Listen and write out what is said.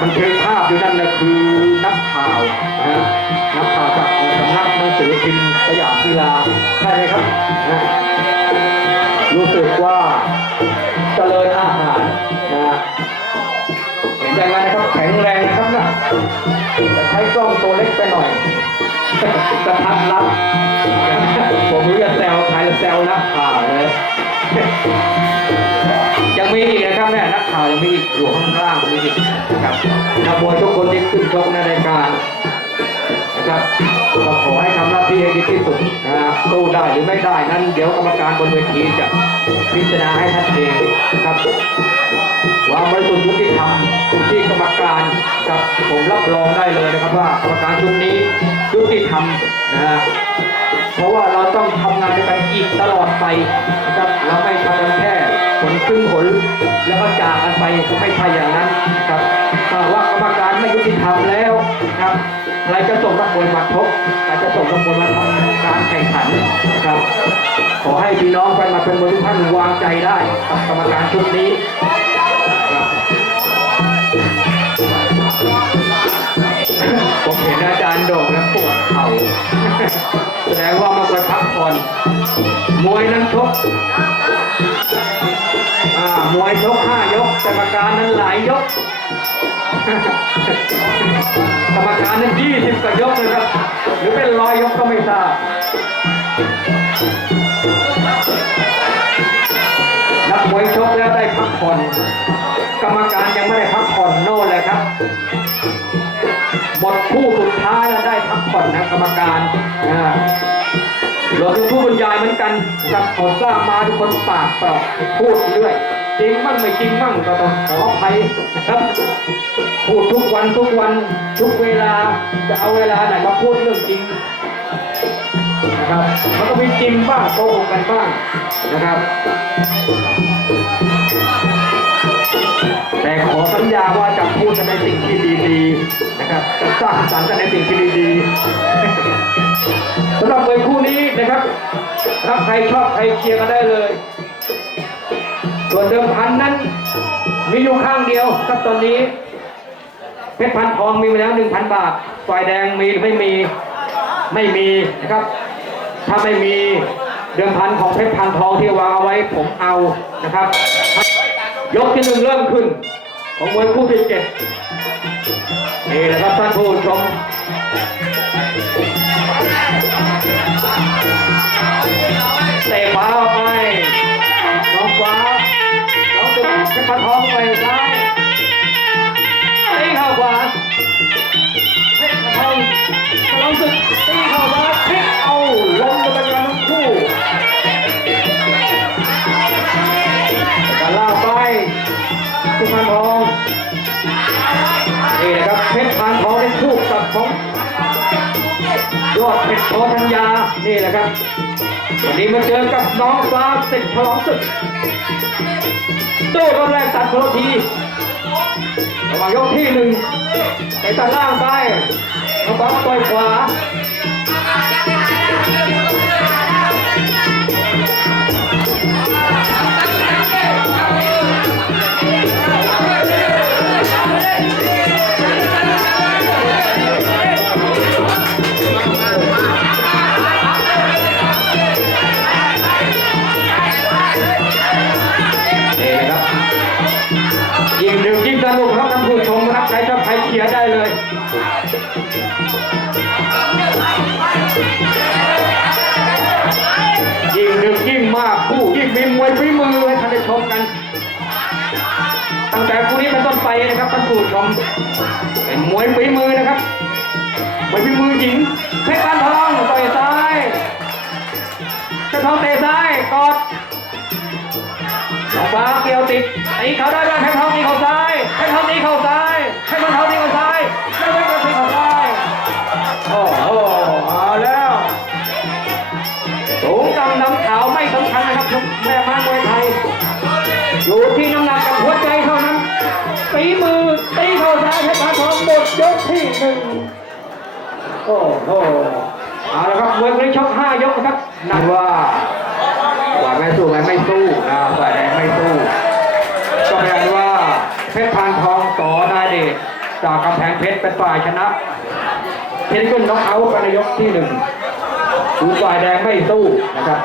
บันทึกภาพอยู่นั่นนะคือนักข่าวนะฮะนักข่าวจากสำนักหนังสือพิมพ์สยามกีฬาใช่ไหมครับนะรู้สึกว่าเจริญอาหารนะเห็นอย่างนั้นนะครับแข็งแรงครับนะแต่ใช้กล้องตัวเล็กไปหน่อยกระทัดรัดผมรู้จะแซวใครจะแซวนักข่าวเลยยังมีอีก ข่าวยังมีอีกอยู่ข้างล่างมีอีกนะครับนักมวยทุกคนที่ขึ้นชกในรายการนะครับก็ขอให้ทำหน้าที่ให้ดีที่สุดนะฮะสู้ได้หรือไม่ได้นั้น เดี๋ยวกรรมการบนเวทีจะพิจารณาให้ท่านเองนะครับความบริสุทธิ์ยุติธรรมที่กรรมการกับผมรับรองได้เลยนะครับว่ากรรมการชุดนี้ยุติธรรมนะฮะเพ ราะว่าเราต้องทำงานด้วยกันอีกตลอดไปนะครับเราไม่ทำกันแค่ผลครึ่งผลแล้วก็จากกันไปไม่ใช่อย่างนั้นนะครับถ้าว่ากรรมการไม่ยุติธรรมแล้วนะครับใครจะส่งนักมวยมาชกใครจะส่งนักมวยมาทำการแข่งขันนะครับ ขอให้พี่น้องแฟนมาเป็นมวยทุกท่านวางใจได้กับกรรมการชุดนี้ผมเห็นอาจารย์โด่งแล้วปวดเข่า อนมวยนั้นชกอามวยชกห้ายกกรรมการนั้นหลายยก กรรมการนั้นยี่สิบกว่ายกนะครับ หรือเป็นร้อยยกก็ไม่ทราบนักมวยชกแล้วได้พักผ่อน กรรมการยังไม่ได้พักผ่อนโน่นเลยครับหมดคู่สุดท้ายแล้วได้พักผ่อนนะกรรมการนะ ฮะรวมถึงผู้บรรยายเหมือนกันนะครับขอทราบมาทุกคนปากเปล่าพูดเรื่อยจริงมั่งไม่จริงมั่งก็ต้องขออภัยนะครับ พูดทุกวันทุกวันทุกเวลาจะเอาเวลาไหนมาพูดเรื่องจริงนะครับมันก็มีจริงบ้างโกหกกันบ้างนะครับ แต่ขอสัญญาว่าจะพูดในสิ่งที่ดีๆนะครับจะสร้างสรรค์ในสิ่งที่ดีๆ สำหรับมวยคู่นี้นะครับถ้าใครชอบใครเชียร์กันได้เลย ส่วนเดิมพันนั้น มีอยู่ข้างเดียวครับตอนนี้ เพชรพันทองมีไปแล้วหนึ่งพันบาทฝ่ายแดงมีหรือไม่มีไม่มีนะครับ ถ้าไม่มีเดิมพันของเพชรพันทองที่วางเอาไว้ผมเอานะครับ ยกที่หนึ่งเริ่มขึ้น ของมวยคู่ที่เจ็ดนี่แหละครับท่านผู้ชม ยอดเพชรทอธัญญา นี่แหละครับ วันนี้มาเจอกับน้องฟ้าสิทธิ์ฉลองศึกโต้รอบแรกตัดโทษทีระหว่างยกที่หนึ่งใส่ตัดล่างไปน้องฟ้าต่อยขวา ยิ่งดึกยิ่งมากคู่ยิ่งมีมวยฝีมือให้ท่านได้ชมกัน ตั้งแต่คู่นี้เป็นต้นไปนะครับท่านผู้ชมเป็นมวยฝีมือนะครับมวยฝีมือหญิงเพชรปานทองต่อยซ้ายเพชรทองเตะซ้ายกอดน้องฟ้าเกี่ยวติดตีเขาได้ด้วยเพชรทองตีเขาซ้ายเพชรทองตีเขาซ้ายเพชรทองตีเขาซ้ายำน้ำขาวไม่สำคัญนะครับแม่ม้ามวยไทย อยู่ที่น้ำหนักกับหัวใจเท่านั้นตีมือตีเท้าซ้ายเพชรพานทองหมดยกที่หนึ่งโอ้โหเอาละครับมวยคนนี้อกห้ายกครับนั่นว่าว่ายแม่สู้ฝ่าไม่สู้นะฝ่ายแดงไม่สู้ก็แปลว่าเพชรพันทองต่อนายเดชจากกำแพงเพชรเป็นฝ่ายชนะเพชรขึ้นน็อกเอาท์ไปในยกที่หนึ่ง ฝ่ายแดงไม่สู้นะครับ